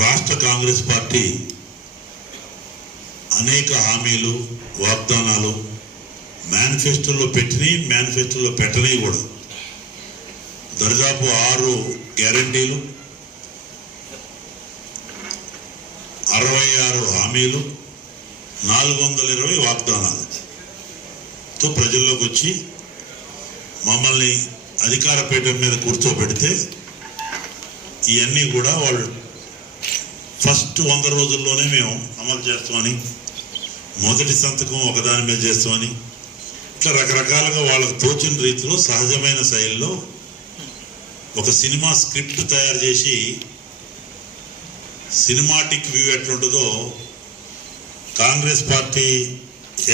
రాష్ట్ర కాంగ్రెస్ పార్టీ అనేక హామీలు వాగ్దానాలు మేనిఫెస్టోలో పెట్టని కూడా దాదాపు 6 గ్యారంటీలు 66 హామీలు 420 వాగ్దానాలతో ప్రజల్లోకి వచ్చి మమ్మల్ని అధికార పీఠం మీద కూర్చోబెడితే ఇవన్నీ కూడా వాళ్ళు ఫస్ట్ 100 రోజుల్లోనే మేము అమలు చేస్తామని, మొదటి సంతకం ఒకదాని మీద చేస్తామని, ఇట్లా రకరకాలుగా వాళ్ళకు తోచిన రీతిలో సహజమైన శైలిలో ఒక సినిమా స్క్రిప్ట్ తయారు చేసి సినిమాటిక్ వ్యూ ఎట్లుంటుందో కాంగ్రెస్ పార్టీ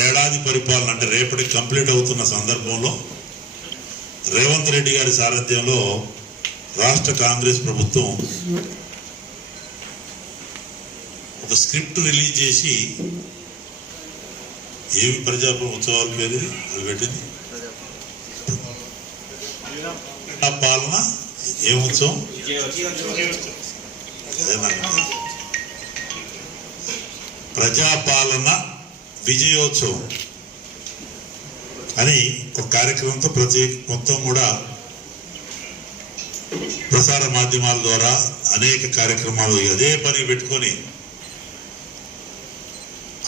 ఏడాది పరిపాలన అంటే రేపటికి కంప్లీట్ అవుతున్న సందర్భంలో రేవంత్ రెడ్డి గారి సారథ్యంలో రాష్ట్ర కాంగ్రెస్ ప్రభుత్వం ఒక స్క్రిప్ట్ రిలీజ్ చేసి ఏమి ప్రజాప్రభుత్వాల పేరు అది పెట్టింది పాలన ఏ ఉత్సవం ప్రజాపాలన విజయోత్సవం అని ఒక కార్యక్రమంతో మొత్తం కూడా ప్రసార మాధ్యమాల ద్వారా అనేక కార్యక్రమాలు అదే పని పెట్టుకొని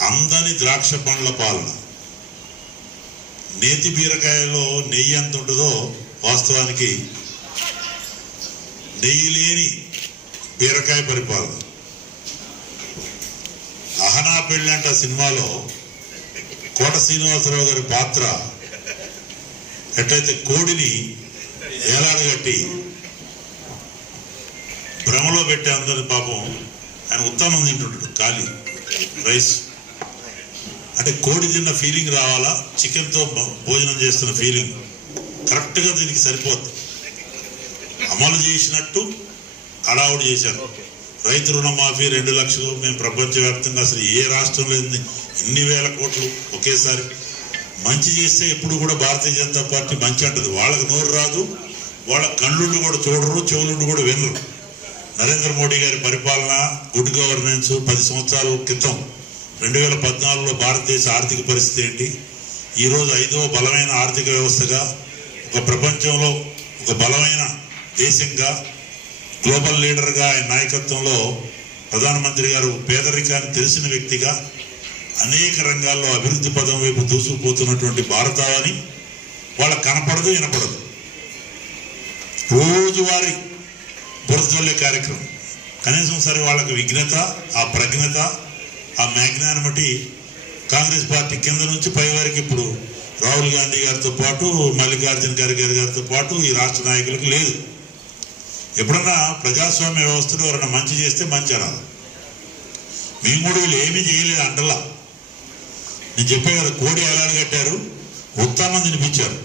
అందని ద్రాక్ష పండ్ల పాలన, నేతి బీరకాయలో నెయ్యి ఎంత ఉంటుందో వాస్తవానికి నెయ్యి లేని బీరకాయ పరిపాలన. అహనా పెళ్ళంట సినిమాలో కోట శ్రీనివాసరావు గారి పాత్ర ఎట్లయితే కోడిని ఏలాడగట్టి భ్రమలో పెట్టే అందరి పాపం ఆయన ఉత్తానం తింటుంటాడు ఖాళీ రైస్, అంటే కోడి తిన్న ఫీలింగ్ రావాలా, చికెన్తో భోజనం చేస్తున్న ఫీలింగ్ కరెక్ట్గా దీనికి సరిపోద్ది. అమలు చేసినట్టు హడావుడి చేశారు. రైతు రుణమాఫీ 2 లక్షలు మేము ప్రపంచవ్యాప్తంగా అసలు ఏ రాష్ట్రంలో ఇన్ని వేల కోట్లు ఒకేసారి. మంచి చేస్తే ఎప్పుడు కూడా భారతీయ జనతా పార్టీ మంచి అంటది, వాళ్ళకి నోరు రాదు, వాళ్ళ కళ్ళుండి కూడా చూడరు, చెవులుండి కూడా వినరు. నరేంద్ర మోడీ గారి పరిపాలన గుడ్ గవర్నెన్స్ 10 సంవత్సరాల క్రితం 2014లో భారతదేశ ఆర్థిక పరిస్థితి ఏంటి, ఈరోజు 5వ బలమైన ఆర్థిక వ్యవస్థగా ఒక ప్రపంచంలో ఒక బలమైన దేశంగా గ్లోబల్ లీడర్గా ఆయన నాయకత్వంలో ప్రధానమంత్రి గారు పేదరికాన్ని తెలిసిన వ్యక్తిగా అనేక రంగాల్లో అభివృద్ధి పదం వైపు దూసుకుపోతున్నటువంటి భారతావని వాళ్ళకు కనపడదు వినపడదు. రోజువారీ బురదల్లే కార్యక్రమం. కనీసం సరే వాళ్ళకి విఘ్నత, ఆ ప్రజ్ఞత, ఆ మ్యాగ్నానిమిటీ కాంగ్రెస్ పార్టీ కింద నుంచి పై వరకు ఇప్పుడు రాహుల్ గాంధీ గారితో పాటు మల్లికార్జున ఖర్గే గారితో పాటు ఈ రాష్ట్ర నాయకులకు లేదు. ఎప్పుడన్నా ప్రజాస్వామ్య వ్యవస్థలో ఎవరైనా మంచి చేస్తే మంచి అనాలి. మేము కూడా వీళ్ళు ఏమీ చేయలేదు అంటలా. నేను చెప్పే కదా, కోడి ఎలాడు కట్టారు, ఉత్తానం తినిపించారు.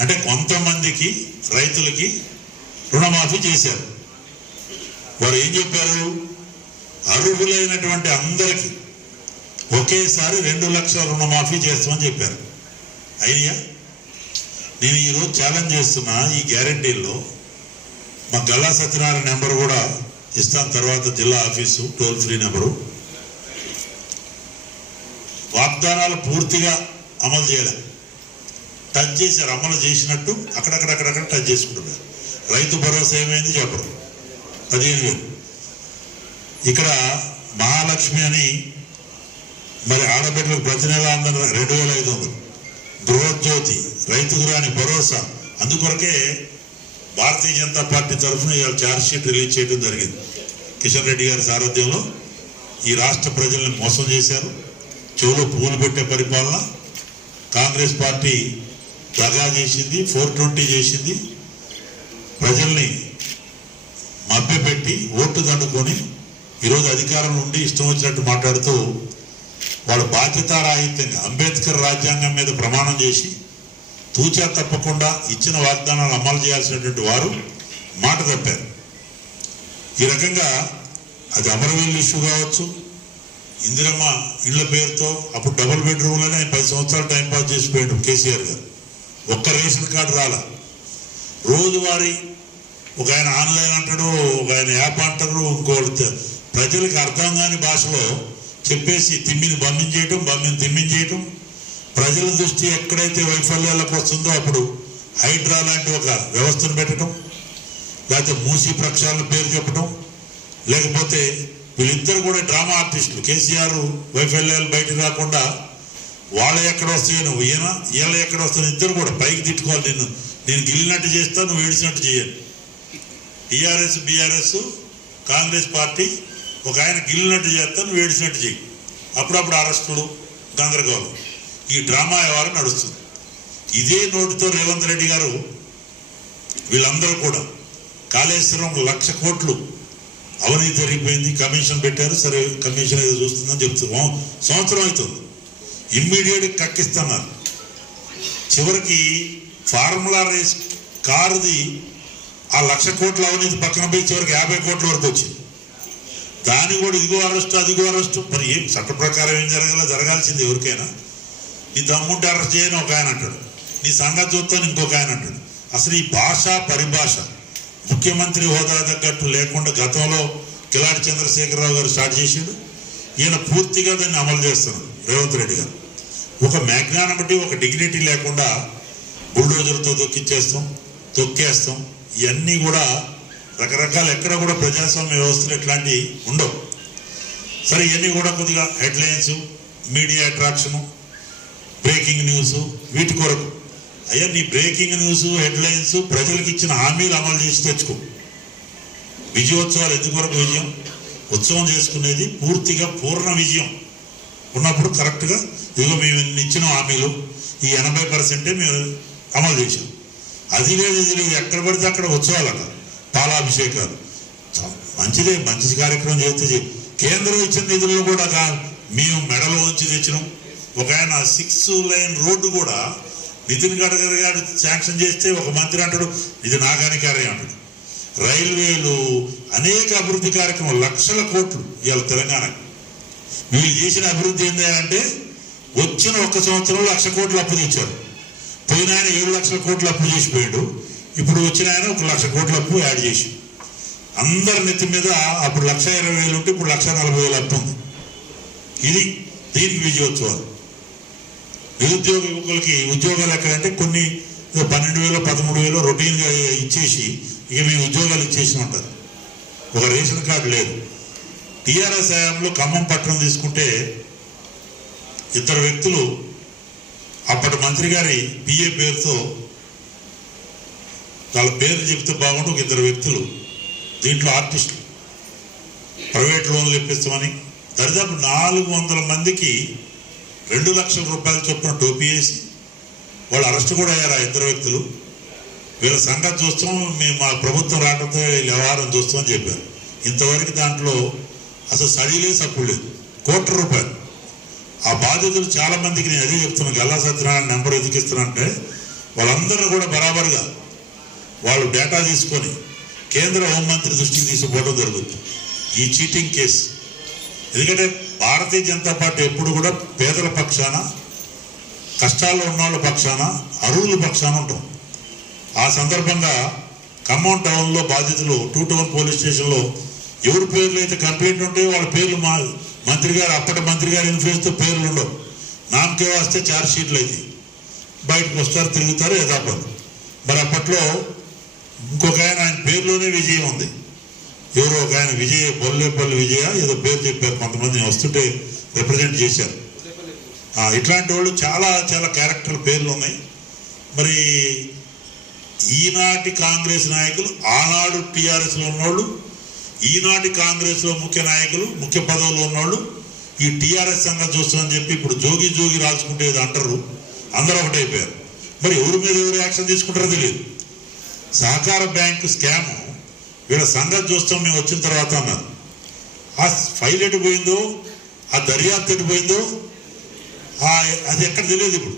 అంటే కొంతమందికి రైతులకి రుణమాఫీ చేశారు. వారు ఏం చెప్పారు, అర్హులైనటువంటి అందరికీ ఒకేసారి 2 లక్షల రుణమాఫీ చేస్తామని చెప్పారు. అయినా నేను ఈరోజు ఛాలెంజ్ చేస్తున్నా, ఈ గ్యారంటీల్లో మా గల్లా సత్యనారాయణ నెంబర్ కూడా ఇస్తాను తర్వాత, జిల్లా ఆఫీసు టోల్ ఫ్రీ నెంబరు. వాగ్దానాలు పూర్తిగా అమలు చేయలే, టచ్ చేశారు. అమలు చేసినట్టు అక్కడక్కడక్కడక్కడ టచ్ చేసుకుంటున్నారు. రైతు భరోసా ఏమైంది చెప్పరు, 15,000. ఇక్కడ మహాలక్ష్మి అని మరి ఆడబిడ్డలకు ప్రతి నెల 2,500. గృహజ్యోతి, రైతుకు రాని భరోసా. అందుకొరకే భారతీయ జనతా పార్టీ తరఫున ఇవాళ ఛార్జ్షీట్ రిలీజ్ చేయడం జరిగింది. కిషన్ రెడ్డి గారి సారథ్యంలో ఈ రాష్ట్ర ప్రజల్ని మోసం చేశారు, చెవులో పువ్వులు పెట్టే పరిపాలన కాంగ్రెస్ పార్టీ దగా చేసింది, 420 చేసింది. ప్రజల్ని మభ్యపెట్టి ఓట్లు దండుకొని ఈరోజు అధికారం నుండి ఇష్టం వచ్చినట్టు మాట్లాడుతూ వాళ్ళు బాధ్యతారాహిత్యంగా అంబేద్కర్ రాజ్యాంగం మీద ప్రమాణం చేసి తూచా తప్పకుండా ఇచ్చిన వాగ్దానాలు అమలు చేయాల్సినటువంటి వారు మాట తప్పారు. ఈ రకంగా అది అమరవీరుల ఇష్యూ కావచ్చు, ఇందిరమ్మ ఇళ్ల పేరుతో అప్పుడు డబుల్ బెడ్రూమ్లోనే 10 సంవత్సరాలు టైంపాస్ చేసిపోయాడు కేసీఆర్ గారు. ఒక్క రేషన్ కార్డు రాలా. రోజువారీ ఒక ఆయన ఆన్లైన్ అంటాడు, ఒక ఆయన యాప్ అంటారు, ఇంకోటి ప్రజలకు అర్థం కాని భాషలో చెప్పేసి తిమ్మిని బంధించేయటం, తిమ్మించేయటం. ప్రజల దృష్టి ఎక్కడైతే వైఫల్యాలకు వస్తుందో అప్పుడు హైడ్రా లాంటి ఒక వ్యవస్థను పెట్టడం, లేకపోతే మూసీ ప్రక్షాళన పేరు చెప్పడం, లేకపోతే వీళ్ళిద్దరు కూడా డ్రామా ఆర్టిస్టులు. కేసీఆర్ వైఫల్యాలు బయటకు రాకుండా వాళ్ళ ఎక్కడ వస్తాయో వీళ్ళ ఎక్కడ వస్తాను ఇద్దరు కూడా పైకి తిట్టుకోవాలి. నేను గిల్లినట్టు చేస్తా, నువ్వు ఏడిచినట్టు చేయాలి. టీఆర్ఎస్ బీఆర్ఎస్ కాంగ్రెస్ పార్టీ ఒక ఆయన గిల్లినట్టు చేస్తా, నువ్వు ఏడిచినట్టు చేయి. అప్పుడప్పుడు అరెస్టులు, గందరగోళం, ఈ డ్రామా వ్యవహారం నడుస్తుంది. ఇదే నోటితో రేవంత్ రెడ్డి గారు వీళ్ళందరూ కూడా కాళేశ్వరం 1,00,000 కోట్లు అవినీతి జరిగిపోయింది, కమిషన్ పెట్టారు, సరే కమిషన్ ఏదో చూస్తుందని చెప్తున్నాం. సంవత్సరం అవుతుంది, ఇమ్మీడియట్ కక్కిస్తున్నారు. చివరికి ఫార్ములా రేస్ కారుది ఆ 1,00,000 కోట్ల అవినీతి పక్కన పోయి చివరికి 50 కోట్ల వరకు వచ్చింది. దాన్ని కూడా ఇదిగో అరెస్టు, అదిగో అరెస్టు. మరి ఏం చట్ట ప్రకారం ఏం జరగాల్సింది ఎవరికైనా. నీ దమ్ముంటే అరెస్ట్ చేయని ఒక ఆయన అంటాడు, నీ సంగతి చూస్తాను ఇంకొక ఆయన అంటాడు. అసలు ఈ భాష పరిభాష ముఖ్యమంత్రి హోదా తగ్గట్టు లేకుండా గతంలో కిలాడి చంద్రశేఖరరావు గారు స్టార్ట్ చేసిండు. ఈయన పూర్తిగా దాన్ని అమలు చేస్తున్నాడు రేవంత్ రెడ్డి గారు. ఒక మ్యాగ్నానిమిటీ, ఒక డిగ్నిటీ లేకుండా బుల్డోజర్తో తొక్కేస్తాం. ఇవన్నీ కూడా రకరకాల ఎక్కడ కూడా ప్రజాస్వామ్య వ్యవస్థలు ఇట్లాంటివి ఉండవు. సరే ఇవన్నీ కూడా కొద్దిగా headlines, media attraction, breaking news, వీటి కొరకు. అయ్యా నీ బ్రేకింగ్ న్యూస్, హెడ్లైన్స్ ప్రజలకు ఇచ్చిన హామీలు అమలు చేసి తెచ్చుకో. విజయోత్సవాలు ఎందుకొరకు విజయం? ఉత్సవం చేసుకునేది పూర్తిగా పూర్ణ విజయం ఉన్నప్పుడు కరెక్ట్గా ఇదిగో మేము ఇచ్చిన హామీలు ఈ 80% మేము అమలు చేసాం. అది లేదు ఇది లేదు, ఎక్కడ పడితే అక్కడ ఉత్సవాలట, పాలాభిషేకాలు. మంచిదే, మంచి కార్యక్రమం చేస్తే. కేంద్రం ఇచ్చిన నిధులను కూడా మేము మెడలో ఉంచి తెచ్చినాం. ఒక ఆయన 6 లైన్ రోడ్డు కూడా నితిన్ గడ్కరీ గారు శాంక్షన్ చేస్తే ఒక మంత్రి అంటాడు ఇది నా ఘనకార్యం అంటాడు. రైల్వేలు, అనేక అభివృద్ధి కార్యక్రమాలు, 1,00,000 కోట్లు ఇవాళ తెలంగాణకు. వీళ్ళు చేసిన అభివృద్ధి ఏంటంటే వచ్చిన ఒక్క సంవత్సరంలో 1,00,000 కోట్లు అప్పు తెచ్చారు. పోయిన ఆయన 7,00,000 కోట్లు అప్పు చేసిపోయాడు. ఇప్పుడు వచ్చిన ఆయన 1,00,000 కోట్ల అప్పు యాడ్ చేసి అందరి నెత్తి మీద అప్పుడు 1,20,000 ఉంటే ఇప్పుడు 1,40,000 అప్పు ఉంది. ఇది దీనికి విజయోత్సవాలు. నిరుద్యోగ యువకులకి ఉద్యోగాలు ఎక్కడంటే కొన్ని 12,000 13,000 రొటీన్గా ఇచ్చేసి ఇక మేము ఉద్యోగాలు ఇచ్చేసి ఉంటారు. ఒక రేషన్ కార్డు లేదు. టీఆర్ఎస్ హయాంలో ఖమ్మం పట్టణం తీసుకుంటే 2 వ్యక్తులు అప్పటి మంత్రి గారి పిఏ పేరుతో వాళ్ళ పేర్లు చెప్తే బాగుండు. ఒక 2 వ్యక్తులు దీంట్లో ఆర్టిస్టులు ప్రైవేట్ లోన్లు ఇప్పిస్తామని దరిదాపు 400 మందికి 2 లక్షల రూపాయలు చొప్పున టోపీ వేసి వాళ్ళు అరెస్ట్ కూడా అయ్యారు. ఆ 2 వ్యక్తులు వీళ్ళ సంగతి చూస్తాం, మేము మా ప్రభుత్వం రావడంతో వ్యవహారం చూస్తామని చెప్పారు. ఇంతవరకు దాంట్లో అసలు సడిలే సప్పుడు లేదు. 1 కోటి రూపాయలు. ఆ బాధితులు చాలా మందికి నేను అదే చెప్తున్నాను, గల్లా సత్యనారాయణ నెంబర్ ఎదికిస్తానంటే వాళ్ళందరూ కూడా బరాబరుగా వాళ్ళు డేటా తీసుకొని కేంద్ర హోంమంత్రి దృష్టికి తీసుకుపోవడం జరుగుతుంది ఈ చీటింగ్ కేసు. ఎందుకంటే భారతీయ జనతా పార్టీ ఎప్పుడు కూడా పేదల పక్షాన, కష్టాల్లో ఉన్న వాళ్ళ పక్షాన, అరువుల పక్షాన ఉంటాం. ఆ సందర్భంగా ఖమ్మం టౌన్లో బాధితులు 2 టౌన్ పోలీస్ స్టేషన్లో ఎవరి పేర్లు అయితే కంప్లైంట్ ఉంటాయో వాళ్ళ పేర్లు మంత్రి గారు, అప్పటి మంత్రి గారి ఇన్ఫ్లుయెన్స్తో పేర్లు ఉండవు. నామకే వస్తే 4 షీట్లు అయితే బయటకు వస్తారు, తిరుగుతారు యథాపథం. మరి అప్పట్లో ఇంకొక ఆయన పేరులోనే విజయం ఉంది. ఎవరో ఒక ఆయన బొల్లేపల్లి విజయ ఏదో పేరు చెప్పారు, కొంతమంది వస్తుంటే రిప్రజెంట్ చేశారు. ఇట్లాంటి వాళ్ళు చాలా చాలా క్యారెక్టర్ పేర్లు ఉన్నాయి. మరి ఈనాటి కాంగ్రెస్ నాయకులు, ఆనాడు టీఆర్ఎస్లో ఉన్నోళ్ళు, ఈనాటి కాంగ్రెస్లో ముఖ్య నాయకులు, ముఖ్య పదవులు ఉన్నోళ్ళు ఈ టీఆర్ఎస్ సంగతి చూస్తామని చెప్పి ఇప్పుడు జోగి రాల్చుకుంటేది అంటారు. అందరూ ఒకటైపోయారు. మరి ఎవరి మీద ఎవరు యాక్షన్ తీసుకుంటారో తెలియదు. సహకార బ్యాంకు స్కామ్ వీళ్ళ సంగతి చూస్తాం మేము వచ్చిన తర్వాత అన్నారు. ఆ ఫైల్ ఎటు పోయిందో, ఆ దర్యాప్తు ఎటు పోయిందో అది ఎక్కడ తెలియదు. ఇప్పుడు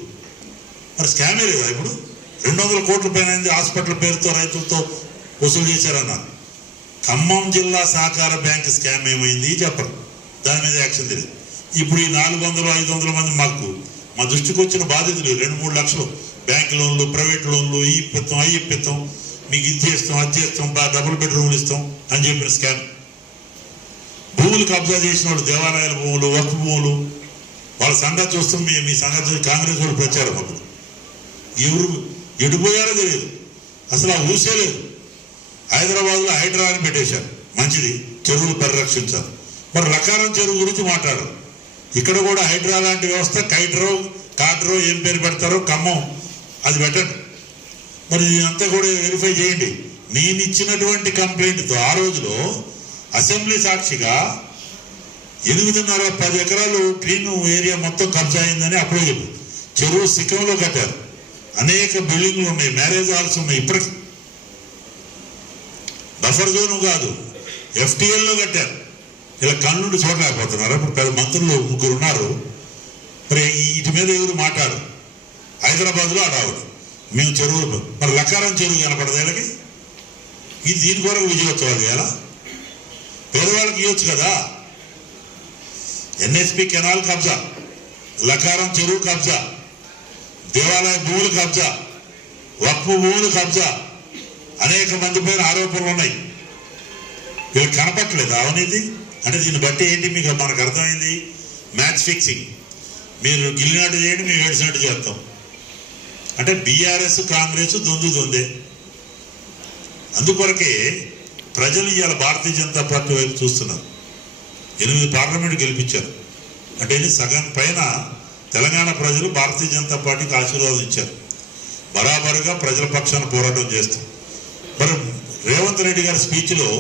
మరి స్కామే లేదా? ఇప్పుడు 200 కోట్ల పైన హాస్పిటల్ పేరుతో రైతులతో వసూలు చేశారన్నారు. ఖమ్మం జిల్లా సహకార బ్యాంక్ స్కామ్ ఏమైంది చెప్పరు, దాని మీద యాక్షన్ తెలియదు. ఇప్పుడు ఈ 400-500 మంది మా దృష్టికి వచ్చిన బాధితులు 2-3 లక్షలు బ్యాంక్ లోన్లు, ప్రైవేట్ లోన్లు, ఈ ఇప్పిత్తం మీకు ఇది చేస్తాం, అది చేస్తాం, డబుల్ బెడ్రూమ్లు ఇస్తాం అని చెప్పిన స్కామ్. భూములు కబ్జా చేసిన వాళ్ళు, దేవాలయాల భూములు, వక్ఫ్ భూములు, వాళ్ళ సంగతి చూస్తాం. మీ సంగతి కాంగ్రెస్ వాళ్ళు ప్రచారం అప్పుడు ఎవరు ఎడిపోయారో తెలియదు, అసలు ఆ ఊసే లేదు. హైదరాబాద్లో హైడ్రా అని పెట్టేశారు, మంచిది, చెరువులు పరిరక్షించారు. మరి లకారం చెరువు గురించి మాట్లాడరు. ఇక్కడ కూడా హైడ్రా లాంటి వ్యవస్థ, కైడ్రో కాట్రో ఏం పేరు పెడతారో, ఖమ్మం అది పెట్టండి. మరి ఇదంతా కూడా వెరిఫై చేయండి. నేను ఇచ్చినటువంటి కంప్లైంట్తో ఆ రోజులో అసెంబ్లీ సాక్షిగా 8.5-10 ఎకరాలు క్లీన్ ఏరియా మొత్తం కబ్జా అయిందని అప్పుడే చెప్పి, చెరువు సిక్కంలో కట్టారు, అనేక బిల్డింగ్లు ఉన్నాయి, మ్యారేజ్ హాల్స్ ఉన్నాయి. ఇప్పటికి బఫర్ జోన్ కాదు, FTL కట్టారు. ఇలా కన్నుండి చూడలేకపోతున్నారు. ఇప్పుడు పెద్ద మంత్రులు 3 ఉన్నారు. మరి వీటి మీద ఎవరు మాట్లాడు. హైదరాబాద్లో అడావుడు మేము చెరువులు, మరి లకారం చెరువు కనపడదు వీళ్ళకి. ఇది దీని కొరకు విజయోత్సవాలు చేయాలా? పేదవాళ్ళకి ఇవ్వచ్చు కదా. NSP కెనాల్ కబ్జా, లకారం చెరువు కబ్జా, దేవాలయ భూములు కబ్జా, వక్ఫ్ భూములు కబ్జా, అనేక మంది పైన ఆరోపణలు ఉన్నాయి. వీళ్ళకి కనపట్లేదు అవినీతి. అంటే దీన్ని బట్టి ఏంటి మీకు మనకు అర్థమైంది? Match fixing. మీరు గిల్లినట్టు చేయండి, మేము ఏడ్చినట్టు చేస్తాం. అంటే బీఆర్ఎస్ కాంగ్రెస్ దొందే. అందుకొరకే ప్రజలు ఇవాళ భారతీయ జనతా పార్టీ వైపు చూస్తున్నారు. 8 పార్లమెంట్ గెలిపించారు అంటే సగం పైన తెలంగాణ ప్రజలు భారతీయ జనతా పార్టీకి ఆశీర్వాదం ఇచ్చారు. బరాబరుగా ప్రజల పక్షాన పోరాటం చేస్తాం. మరి రేవంత్ రెడ్డి గారి స్పీచ్లో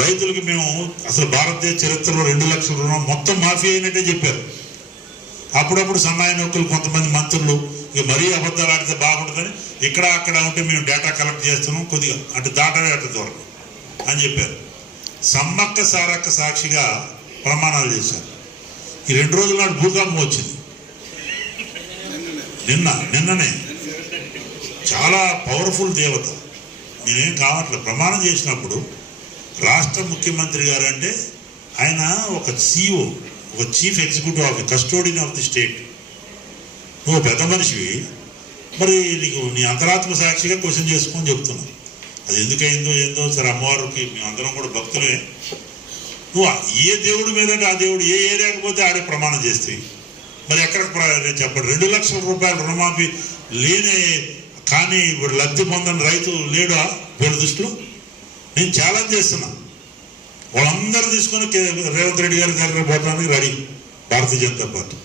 రైతులకి మేము అసలు భారతదేశ చరిత్రలో 2 లక్షల రుణం మొత్తం మాఫీ అయినట్టే చెప్పారు. అప్పుడప్పుడు సన్నాయి నౌకలు కొంతమంది మంత్రులు ఇక మరీ అబద్ధాలు ఆడితే బాగుంటుందని ఇక్కడ అక్కడ ఉంటే మేము డేటా కలెక్ట్ చేస్తున్నాం, కొద్దిగా అంటే దాటవే అట్ట దూరం అని చెప్పారు. సమ్మక్క సారక్క సాక్షిగా ప్రమాణాలు చేశారు. ఈ 2 రోజుల నాడు భూకంపం వచ్చింది. నిన్ననే చాలా పవర్ఫుల్ దేవత. నేనేం కావట్లేదు. ప్రమాణం చేసినప్పుడు రాష్ట్ర ముఖ్యమంత్రి గారు అంటే ఆయన ఒక CEO, ఒక chief executive of custodian of the state. నువ్వు పెద్ద మనిషివి, మరి నీకు నీ అంతరాత్మ సాక్షిగా క్వశ్చన్ చేసుకొని చెప్తున్నావు. అది ఎందుకైందో ఏందో సరే, అమ్మవారికి మేమందరం కూడా భక్తులే. నువ్వు ఏ దేవుడి మీద అంటే ఆ దేవుడు ఏ ఏరియాకి పోతే ఆడే ప్రమాణం చేస్తే మరి ఎక్కడ చెప్పండి. 2 లక్షల రూపాయలు రుణమాఫీ లేని కానీ ఇప్పుడు లబ్ధి పొందని రైతు లేడా వీళ్ళ దృష్టిలో? నేను ఛాలెంజ్ చేస్తున్నా. వాళ్ళందరూ తీసుకొని రేవంత్ రెడ్డి గారి దగ్గర పోవడానికి రెడీ భారతీయ జనతా పార్టీ.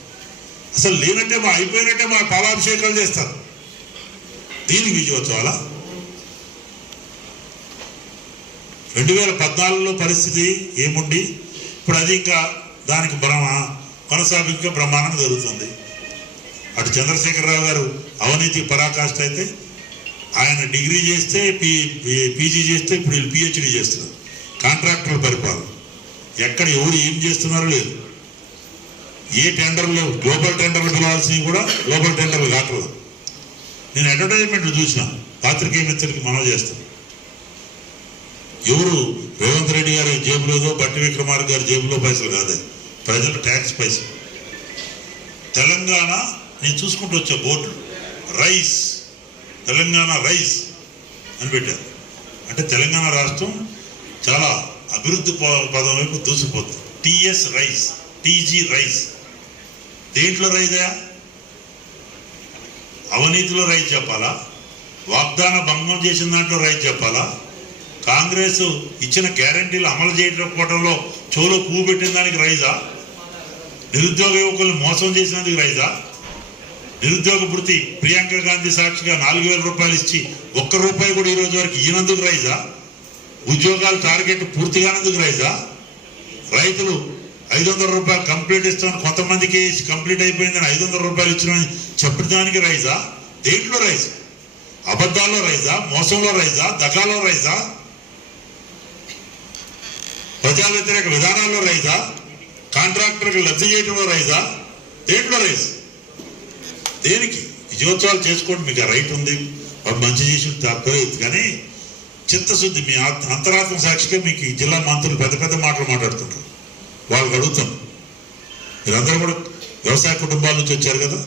అసలు లేనట్టే అయిపోయినట్టే మా పాలాభిషేకాలు చేస్తారు. దీనికి విజయోత్సవాలా? 2014లో పరిస్థితి ఏముండి ఇప్పుడు అది ఇంకా దానికి కొనసాగింపుగా బ్రహ్మాండం జరుగుతుంది. అటు చంద్రశేఖరరావు గారు అవినీతి పరాకాష్ఠ అయితే, ఆయన డిగ్రీ చేస్తే పీజీ చేస్తే ఇప్పుడు వీళ్ళు PhD చేస్తున్నారు. కాంట్రాక్టర్ పరిపాలన ఎక్కడ ఎవరు ఏం చేస్తున్నారో లేదు. ఏ టెండర్లు గ్లోబల్ టెండర్లు పిలవాల్సినవి కూడా గ్లోబల్ టెండర్లు కాకూడదు. నేను అడ్వర్టైజ్మెంట్లు చూసిన, పాత్రికేయ మిత్రులకి మనవి చేస్తాను. ఎవరు రేవంత్ రెడ్డి గారి జేబులోదో బట్టి విక్రమార్క గారి జేబులో పైసలు కాదే, ప్రజల ట్యాక్స్ పైసలు. తెలంగాణ నేను చూసుకుంటూ వచ్చే బోర్డు రైస్, తెలంగాణ రైస్ అని పెట్టారు. అంటే తెలంగాణ రాష్ట్రం చాలా అభివృద్ధి పదం వైపు దూసిపోతుంది. TS rice, TG rice. దేంట్లో రైజా? అవినీతిలో రైతు చెప్పాలా? వాగ్దాన భంగం చేసిన దాంట్లో రైతు చెప్పాలా? కాంగ్రెస్ ఇచ్చిన గ్యారంటీలు అమలు చేయకపోవడంలో చెవులో పువ్వు పెట్టిన దానికి రైజా? నిరుద్యోగ యువకులను మోసం చేసినందుకు రైజా? నిరుద్యోగ భృతి ప్రియాంక గాంధీ సాక్షిగా 4,000 రూపాయలు ఇచ్చి 1 రూపాయి కూడా ఈ రోజు వరకు ఇవ్వనందుకు రైజా? ఉద్యోగాలు టార్గెట్ పూర్తిగానందుకు రైజా? రైతులు 500 రూపాయలు కంప్లీట్ ఇస్తామని కొంతమందికి కంప్లీట్ అయిపోయిందని 500 రూపాయలు ఇచ్చినని చెప్పడానికి రైజా? దేంట్లో రైజా? అబద్ధాల్లో రైజా? మోసంలో రైజా? దగాలో రైజా? ప్రజా వ్యతిరేక విధానాల్లో రైజా? కాంట్రాక్టర్కి లబ్ధి చేయడంలో రైజా? దేంట్లో రైజు? దేనికి? విజయోత్సవాలు చేసుకోండి, మీకు ఆ రైట్ ఉంది, వాడు మంచి చేసి తప్పలేదు. కానీ చిత్తశుద్ధి మీ అంతరాత్మ సాక్షిగా మీకు ఈ జిల్లా మంత్రులు పెద్ద పెద్ద మాటలు మాట్లాడుతుంటారు. వాళ్ళకి అడుగుతాం, మీరందరూ కూడా వ్యవసాయ కుటుంబాల నుంచి వచ్చారు కదా,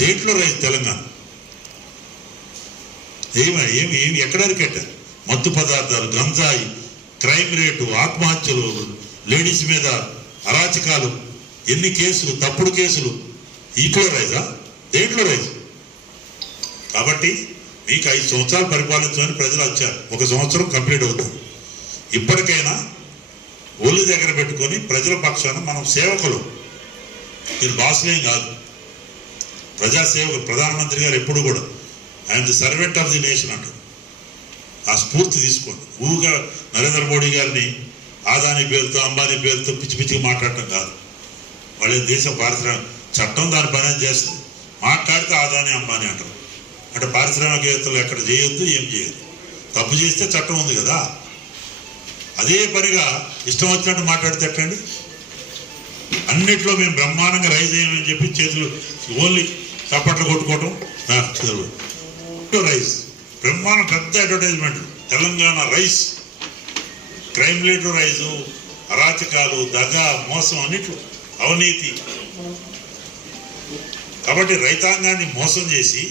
దేంట్లో రైతు తెలంగాణ? ఏమి ఏమి ఏమి ఎక్కడ అరికట్టారు? మత్తు పదార్థాలు, గంజాయి, క్రైమ్ రేటు, ఆత్మహత్యలు, లేడీస్ మీద అరాచకాలు, ఎన్ని కేసులు, తప్పుడు కేసులు. ఇట్లో రైజా? దేంట్లో రైజు? కాబట్టి మీకు 5 సంవత్సరాలు పరిపాలించమని ప్రజలు వచ్చారు. 1 సంవత్సరం కంప్లీట్ అవుతుంది. ఇప్పటికైనా ఒళ్ళు దగ్గర పెట్టుకొని ప్రజల పక్షాన మనం సేవకులు, మీరు బాసులేం కాదు, ప్రజాసేవకులు. ప్రధానమంత్రి గారు ఎప్పుడు కూడా I'm the servant of the nation అంటారు. ఆ స్ఫూర్తి తీసుకోండి. ఊగా నరేంద్ర మోడీ గారిని ఆదాని పేరుతో, అంబానీ పేరుతో పిచ్చి పిచ్చిగా మాట్లాడటం కాదు. వాళ్ళ దేశం పారిశ్రామిక చట్టం దాని పని చేస్తుంది. మాట్లాడితే ఆదాని అంబానీ అంటారు. అంటే పారిశ్రామికవేత్తలు ఎక్కడ చేయొద్దు, ఏం చేయొద్దు. తప్పు చేస్తే చట్టం ఉంది కదా. అదే పనిగా ఇష్టం వచ్చినట్టు మాట్లాడితే ఎట్టండి? అన్నిట్లో మేము బ్రహ్మాండంగా రైజ్ అయ్యామని చెప్పి చేతులు ఓన్లీ చప్పట్లు కొట్టుకోవటం. రైస్ బ్రహ్మాండం, పెద్ద advertisement. Telangana rice, crime rate rise, అరాచకాలు, దగ, మోసం, అన్నిట్లో అవినీతి. కాబట్టి రైతాంగాన్ని మోసం చేసి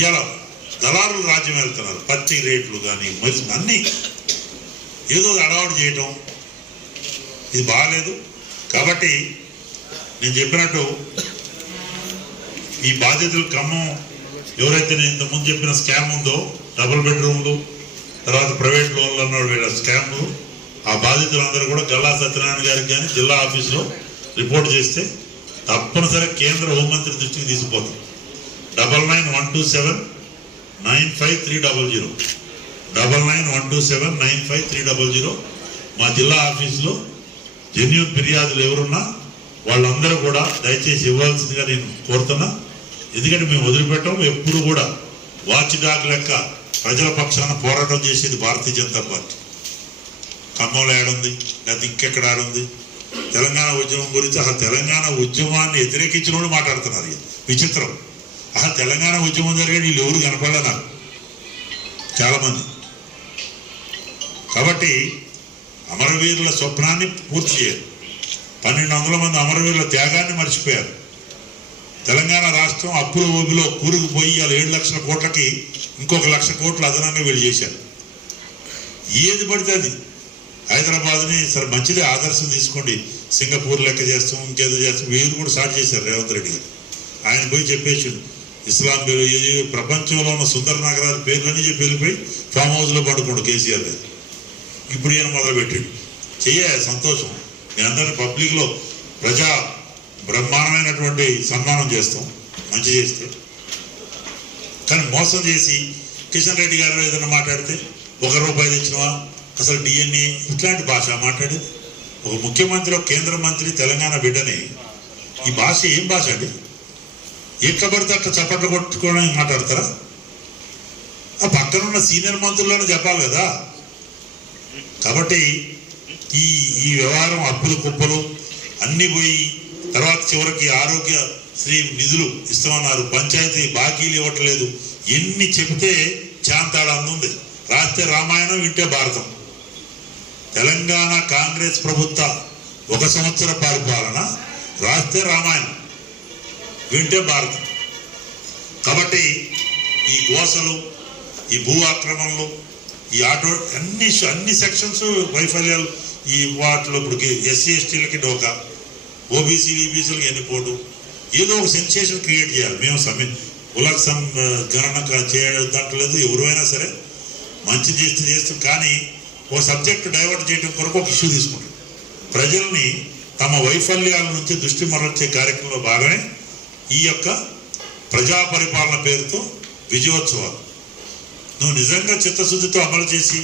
ఇలా దళారులు రాజ్యం వెళ్తున్నారు. పత్తి రేట్లు కానీ అన్నీ ఏదో అడవాటు చేయటం, ఇది బాగాలేదు. కాబట్టి నేను చెప్పినట్టు ఈ బాధ్యతలు ఖమ్మం ఎవరైతే నేను ఇంతకుముందు చెప్పిన స్కామ్ ఉందో, డబుల్ బెడ్రూమ్లు, తర్వాత ప్రైవేట్ లోన్లు అన్నాడు వీళ్ళ స్కామ్లు, ఆ బాధితులందరూ కూడా గల్లా సత్యనారాయణ గారికి కానీ జిల్లా ఆఫీసులో రిపోర్ట్ చేస్తే తప్పనిసరిగా కేంద్ర హోంమంత్రి దృష్టికి తీసుకుపోతాం. 9912795300 9912795300 మా జిల్లా ఆఫీసులో జెన్యూన్ ఫిర్యాదులు ఎవరున్నా వాళ్ళందరూ కూడా దయచేసి ఇవ్వాల్సిందిగా నేను కోరుతున్నా. ఎందుకంటే మేము వదిలిపెట్టాం. ఎప్పుడు కూడా వాచ్ డాగ్ లెక్క ప్రజల పక్షాన పోరాటం చేసేది భారతీయ జనతా పార్టీ. ఖమ్మంలో ఆడుంది, లేకపోతే ఇంకెక్కడ ఆడుంది. తెలంగాణ ఉద్యమం గురించి ఆ తెలంగాణ ఉద్యమాన్ని వ్యతిరేకించిన వాళ్ళు మాట్లాడుతున్నారు. విచిత్రం. తెలంగాణ ఉద్యమం జరిగే వీళ్ళు ఎవరు కనపడలే నాకు చాలామంది. కాబట్టి అమరవీరుల స్వప్నాన్ని పూర్తి చేయాలి. 1200 మంది అమరవీరుల త్యాగాన్ని మర్చిపోయారు. తెలంగాణ రాష్ట్రం అప్పుల ఊబిలో కూరుకుపోయి అలా 7 లక్షల కోట్లకి ఇంకొక 1 లక్ష కోట్లు అదనంగా వీళ్ళు చేశారు. ఏది పడితే అది హైదరాబాద్ని సరే మంచిదే, ఆదర్శం తీసుకోండి. సింగపూర్ లెక్క చేస్తాం, ఇంకేదో చేస్తాం. వీళ్ళు కూడా స్టార్ట్ చేశారు రేవంత్ రెడ్డి గారు. ఆయన పోయి చెప్పేసి ఇస్లాం ప్రపంచంలో ఉన్న సుందర నగరాల పేర్లన్నీ చెప్పి వెళ్ళిపోయి ఫామ్ హౌస్లో పడుకోండు కేసీఆర్ గారు. ఇప్పుడు ఈయన మొదలుపెట్టాడు. చెయ్యాలి, సంతోషం. మీ అందరినీ పబ్లిక్లో ప్రజా బ్రహ్మాండమైనటువంటి సన్మానం చేస్తాం మంచి చేస్తే. కానీ మోసం చేసి కిషన్ రెడ్డి గారు ఏదైనా మాట్లాడితే ₹1 తెచ్చినవా, అసలు డిఎన్ఏ, ఇట్లాంటి భాష మాట్లాడేది. ఒక ముఖ్యమంత్రి, ఒక కేంద్ర మంత్రి, తెలంగాణ బిడ్డని ఈ భాష ఏం భాష అండి? ఎట్లా పడితే అట్లా చప్పట్లు కొట్టుకోవడానికి మాట్లాడతారా? ఆ పక్కనున్న సీనియర్ మంత్రులను చెప్పాలి కదా. కాబట్టి ఈ వ్యవహారం అప్పులు కుప్పలు అన్నీ పోయి తర్వాత చివరికి ఆరోగ్యశ్రీ నిధులు ఇస్తామన్నారు, పంచాయతీ బాకీలు ఇవ్వట్లేదు. ఎన్ని చెబితే చాంతాడు అందుంది. రాస్తే రామాయణం, వింటే భారతం. తెలంగాణ కాంగ్రెస్ ప్రభుత్వ 1 సంవత్సర పరిపాలన రాస్తే రామాయణం, వింటే భారతం. కాబట్టి ఈ గోసలు, ఈ భూ ఆక్రమణలు, ఈ ఆటో అన్ని సెక్షన్స్ వైఫల్యాలు. ఈ వాటిలో ఇప్పుడు ఎస్సీ ఎస్టీలకి డోకా, ఓబీసీ ఈబీసీలకి ఎన్నిపోటు, ఏదో ఒక సెన్సేషన్ క్రియేట్ చేయాలి. మేము కులకు గణన చేయదంటలేదు. ఎవరైనా సరే మంచి చేస్తాం. కానీ ఓ సబ్జెక్టు డైవర్ట్ చేయడం కొరకు ఒక ఇష్యూ తీసుకుంటాం. ప్రజల్ని తమ వైఫల్యాల నుంచి దృష్టి మరల్చే కార్యక్రమంలో భాగమే ఈ యొక్క ప్రజా పరిపాలన పేరుతో విజయోత్సవాలు. నువ్వు నిజంగా చిత్తశుద్ధితో అమలు చేసి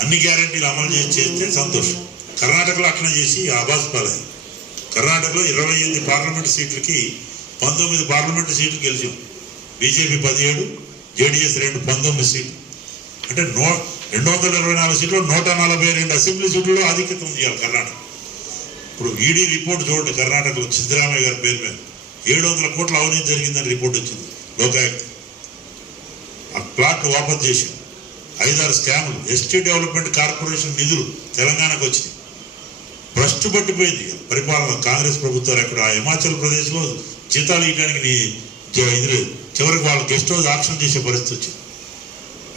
అన్ని గ్యారెంటీలు అమలు చేస్తే సంతోషం. కర్ణాటకలో అట్లా చేసి ఆభాసపాలే. కర్ణాటకలో 28 పార్లమెంటు సీట్లకి 19 పార్లమెంటు సీట్లు గెలిచాం. బీజేపీ 17, జేడీఎస్ 2, 19 సీట్లు. అంటే 224 సీట్లు, 142 అసెంబ్లీ సీట్లలో ఆధిక్యతం చేయాలి కర్ణాటక. ఇప్పుడు ఈడీ రిపోర్ట్ చూడండి. కర్ణాటకలో సిద్ధరామయ్య గారి పేరు మీద 700 కోట్ల అవినీతి జరిగిందని రిపోర్ట్ వచ్చింది. లోకాయుక్త ఆ ప్లాట్ వాపస్ చేసి 5-6 స్కాములు. ఎస్టీ డెవలప్మెంట్ కార్పొరేషన్ నిధులు తెలంగాణకు వచ్చినాయి. భ్రష్టు పట్టిపోయింది పరిపాలన. కాంగ్రెస్ ప్రభుత్వాలు ఎక్కడ హిమాచల్ ప్రదేశ్లో జీతాలు ఇవ్వడానికి ఇది లేదు. చివరికి వాళ్ళు గెస్ట్ హౌస్ ఆక్షన్ చేసే పరిస్థితి వచ్చింది.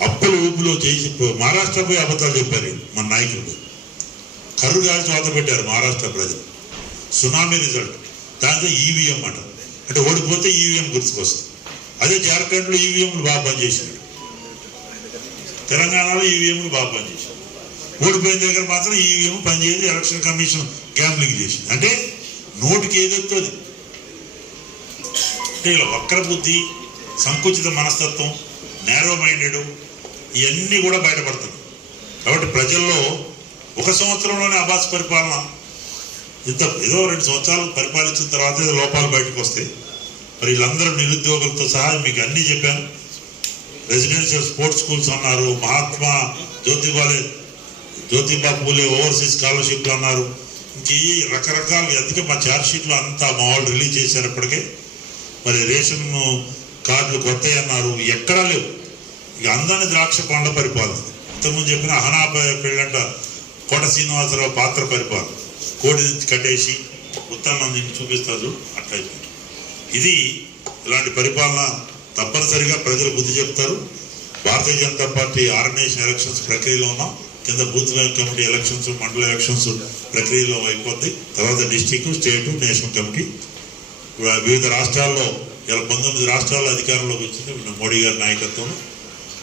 అప్పుల ఊపిలో చేసి మహారాష్ట్ర పోయి అబద్ధాలు చెప్పారు మన నాయకులు. కర్రు గాలి చోత పెట్టారు మహారాష్ట్ర ప్రజలు. సునామీ రిజల్ట్ దాంతో ఈవీఎం అంట, అంటే ఓడిపోతే ఈవీఎం గుర్తుకొస్తుంది. అదే జార్ఖండ్లో ఈవీఎంలు బాగా పనిచేసినాడు, తెలంగాణలో ఈవీఎంలు బాగా పనిచేసాడు. ఓడిపోయిన దగ్గర మాత్రం ఈవీఎం పనిచేయదు, ఎలక్షన్ కమిషన్ గ్యాంబ్లింగ్ చేసింది. అంటే నోటికి ఏదెత్తుంది అంటే ఇలా వక్ర బుద్ధి, సంకుచిత మనస్తత్వం, నేరో మైండెడ్ ఇవన్నీ కూడా బయటపడుతుంది. కాబట్టి ప్రజల్లో ఒక సంవత్సరంలోనే అబాస్ పరిపాలన, ఏదో 2 సంవత్సరాలు పరిపాలించిన తర్వాత ఏదో లోపాలు బయటకు వస్తాయి. మరి వీళ్ళందరూ నిరుద్యోగులతో సహా మీకు అన్నీ చెప్పాను. రెసిడెన్షియల్ స్పోర్ట్స్ స్కూల్స్ అన్నారు, మహాత్మా జ్యోతిబా పూలే ఓవర్సీస్ స్కాలర్షిప్లు అన్నారు, ఇంకే రకరకాలు. అందుకే మా ఛార్జ్ షీట్లో అంతా మా వాళ్ళు రిలీజ్ చేశారు ఇప్పటికే. మరి రేషన్ కార్డులు కొత్తవి అన్నారు, ఎక్కడా లేవు. ఇక అందాన్ని ద్రాక్ష పండ్ల పరిపాలన, ఇంతకుముందు చెప్పిన అహనాపయ పెళ్ళంట కోట శ్రీనివాసరావు పాత్ర పరిపాలన, కోడి కట్టేసి ఉత్తన్నం దీన్ని చూపిస్తారు అట్లయిపోయింది. ఇది ఇలాంటి పరిపాలన తప్పనిసరిగా ప్రజలు బుద్ధి చెప్తారు. Bharatiya Janata party organisation elections ప్రక్రియలో ఉన్నాం. కింద బూత్ కమిటీ ఎలక్షన్స్, మండల ఎలక్షన్స్ ప్రక్రియలో అయిపోతాయి. తర్వాత డిస్టిక్, స్టేటు, నేషనల్ కమిటీ. వివిధ రాష్ట్రాల్లో ఇలా 19 రాష్ట్రాల్లో అధికారంలోకి వచ్చింది మోడీ గారి నాయకత్వంలో.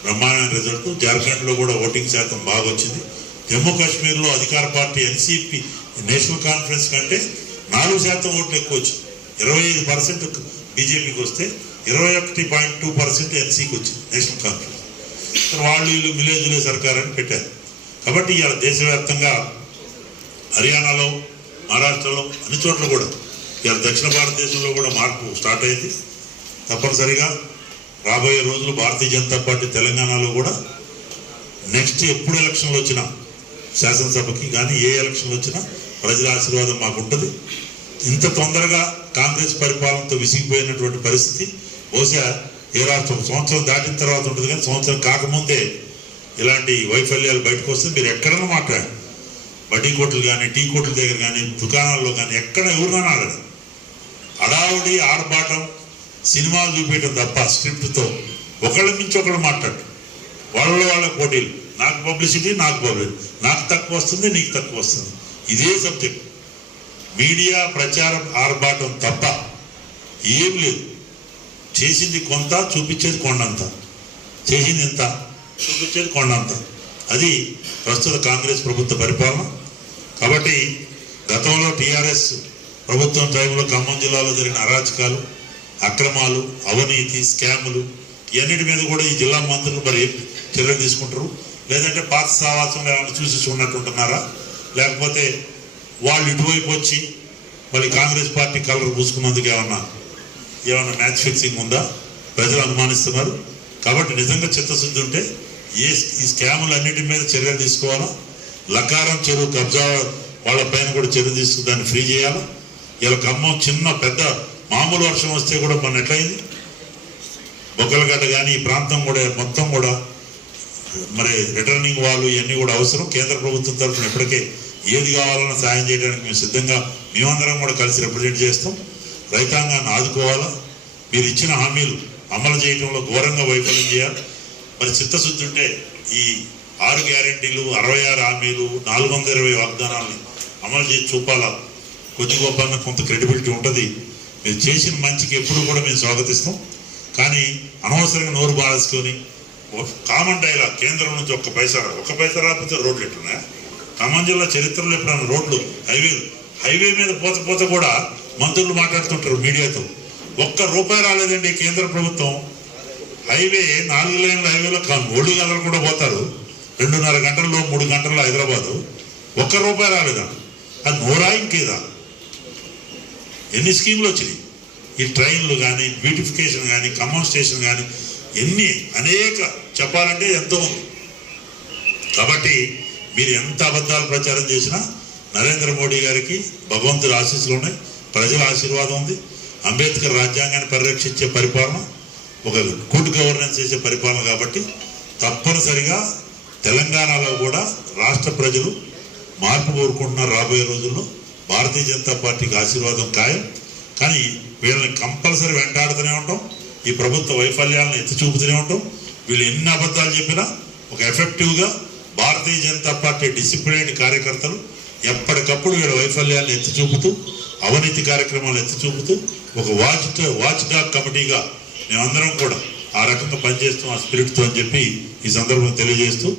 బ్రహ్మాండమైన రిజల్ట్. జార్ఖండ్లో కూడా ఓటింగ్ శాతం బాగా వచ్చింది. జమ్మూ కాశ్మీర్లో అధికార పార్టీ ఎన్సీపీ నేషనల్ కాన్ఫరెన్స్ కంటే 4% ఓట్లు ఎక్కువ వచ్చింది. 25% బీజేపీకి వస్తే 21.2% ఎన్సీకి వచ్చింది నేషనల్ కాన్ఫరెన్స్. వాళ్ళు వీళ్ళు మిలేజులే సర్కార్ అని పెట్టారు. కాబట్టి ఇవాళ దేశవ్యాప్తంగా హర్యానాలో, మహారాష్ట్రలో అన్ని చోట్ల కూడా ఇవాళ దక్షిణ భారతదేశంలో కూడా మార్పు స్టార్ట్ అయింది. తప్పనిసరిగా రాబోయే రోజులు భారతీయ జనతా పార్టీ తెలంగాణలో కూడా నెక్స్ట్ ఎప్పుడు ఎలక్షన్లు వచ్చినా, శాసనసభకి కానీ ఏ ఎలక్షన్లు వచ్చినా ప్రజల ఆశీర్వాదం మాకు ఉంటుంది. ఇంత తొందరగా కాంగ్రెస్ పరిపాలనతో విసిగిపోయినటువంటి పరిస్థితి బహుశా ఏ రాష్ట్రం సంవత్సరం దాటిన తర్వాత ఉంటుంది, కానీ సంవత్సరం కాకముందే ఇలాంటి వైఫల్యాలు బయటకు వస్తే మీరు ఎక్కడైనా మాట్లాడండి. బడ్డీ కోట్లు కానీ, టీ కోట్ల దగ్గర కానీ, దుకాణాల్లో కానీ ఎక్కడ ఎవరినైనా ఆడదు. అడావుడి, ఆర్భాటం, సినిమాలు చూపించడం తప్ప స్క్రిప్ట్తో ఒకళ్ళ మించి ఒకళ్ళు మాట్లాడు. వాళ్ళ పోటీలు, నాకు పబ్లిసిటీ, నాకు పబ్లిసిటీ, నాకు తక్కువ వస్తుంది, నీకు తక్కువ వస్తుంది. ఇదే సబ్జెక్ట్. మీడియా ప్రచారం, ఆర్భాటం తప్ప ఏం లేదు. చేసింది కొంత, చూపించేది కొండంత. చేసింది ఎంత, చూపించేది కొండంత. అది ప్రస్తుత కాంగ్రెస్ ప్రభుత్వ పరిపాలన. కాబట్టి గతంలో టీఆర్ఎస్ ప్రభుత్వం టైంలో ఖమ్మం జిల్లాలో జరిగిన అరాచకాలు, అక్రమాలు, అవినీతి, స్కాములు ఇవన్నిటి మీద కూడా ఈ జిల్లా మంత్రులు మరి చర్యలు తీసుకుంటారు. లేదంటే పాత సావాసంలో ఏమైనా చూసి చూడనట్టుంటున్నారా, లేకపోతే వాళ్ళు ఇటువైపు వచ్చి మళ్ళీ కాంగ్రెస్ పార్టీ కలర్ పూసుకున్నందుకు ఏమన్నా మ్యాచ్ ఫిక్సింగ్ ఉందా ప్రజలు అనుమానిస్తున్నారు. కాబట్టి నిజంగా చిత్తశుద్ధి ఉంటే ఈ స్కాములు అన్నిటి మీద చర్యలు తీసుకోవాలా. లకారం చెరువు కబ్జా వాళ్ళ పైన కూడా చర్య తీసుకుని దాన్ని ఫ్రీ చేయాలా. ఇలా ఖమ్మం చిన్న పెద్ద మామూలు వర్షం వస్తే కూడా మన ఎట్లయింది, బొక్కలగడ్డ కానీ ఈ ప్రాంతం కూడా మొత్తం కూడా మరి రిటర్నింగ్ వాళ్ళు ఇవన్నీ కూడా అవసరం. కేంద్ర ప్రభుత్వం తరఫున ఇప్పటికే ఏది కావాలన్నా సాయం చేయడానికి మేము సిద్ధంగా, మేమందరం కూడా కలిసి రిప్రజెంట్ చేస్తాం. రైతాంగాన్ని ఆదుకోవాలా. మీరు ఇచ్చిన హామీలు అమలు చేయడంలో ఘోరంగా వైఫల్యం చేయాలి. మరి చిత్తశుద్ధి ఉంటే ఈ 6 గ్యారెంటీలు, 66 హామీలు, 420 వాగ్దానాలని అమలు చేసి చూపాలా. కొద్ది గొప్ప కొంత క్రెడిబిలిటీ ఉంటుంది. మీరు చేసిన మంచికి ఎప్పుడు కూడా మేము స్వాగతిస్తాం. కానీ అనవసరంగా నోరు బారేసుకొని కామన్ డైలాగ్, కేంద్రం నుంచి ఒక్క పైసా రాకపోతే రోడ్లు ఎట్లున్నాయా? ఖమ్మం జిల్లా చరిత్రలో ఎప్పుడన్నా రోడ్లు, హైవే మీద పోత కూడా మంత్రులు మాట్లాడుతుంటారు మీడియాతో. ₹1 రాలేదండి కేంద్ర ప్రభుత్వం. హైవే 4 లైన్ల హైవేలో 3 గంటలు కూడా పోతారు. 2.5 గంటల్లో 3 గంటల్లో హైదరాబాదు. ₹1 రాలేదా? అది నోరా ఇంకేదా? ఎన్ని స్కీములు వచ్చినాయి. ఈ ట్రైన్లు కానీ, బ్యూటిఫికేషన్ కానీ, ఖమ్మం స్టేషన్ కానీ, ఎన్ని అనేక చెప్పాలంటే ఎంతో ఉంది. కాబట్టి మీరు ఎంత అబద్ధాలు ప్రచారం చేసినా నరేంద్ర మోడీ గారికి భగవంతుడి ఆశీస్సులు ఉన్నాయి, ప్రజల ఆశీర్వాదం ఉంది. అంబేద్కర్ రాజ్యాంగాన్ని పరిరక్షించే పరిపాలన, ఒక గుడ్ గవర్నెన్స్ చేసే పరిపాలన. కాబట్టి తప్పనిసరిగా తెలంగాణలో కూడా రాష్ట్ర ప్రజలు మార్పు కోరుకుంటున్నారు. రాబోయే రోజుల్లో భారతీయ జనతా పార్టీకి ఆశీర్వాదం ఖాయం. కానీ వీళ్ళని కంపల్సరీ వెంటాడుతూనే ఉంటాం. ఈ ప్రభుత్వ వైఫల్యాలను ఎత్తి చూపుతూనే ఉంటాం. వీళ్ళు ఎన్ని అబద్ధాలు చెప్పినా ఒక ఎఫెక్టివ్గా భారతీయ జనతా పార్టీ డిసిప్లిన్ కార్యకర్తలు ఎప్పటికప్పుడు వీళ్ళ వైఫల్యాలను ఎత్తి చూపుతూ అవినీతి కార్యక్రమాలు ఎత్తి చూపుతూ ఒక వాచ్ డాగ్ కమిటీగా మేమందరం కూడా ఆ రకంగా పనిచేస్తాం ఆ స్పిరిట్తో అని చెప్పి ఈ సందర్భంగా తెలియజేస్తూ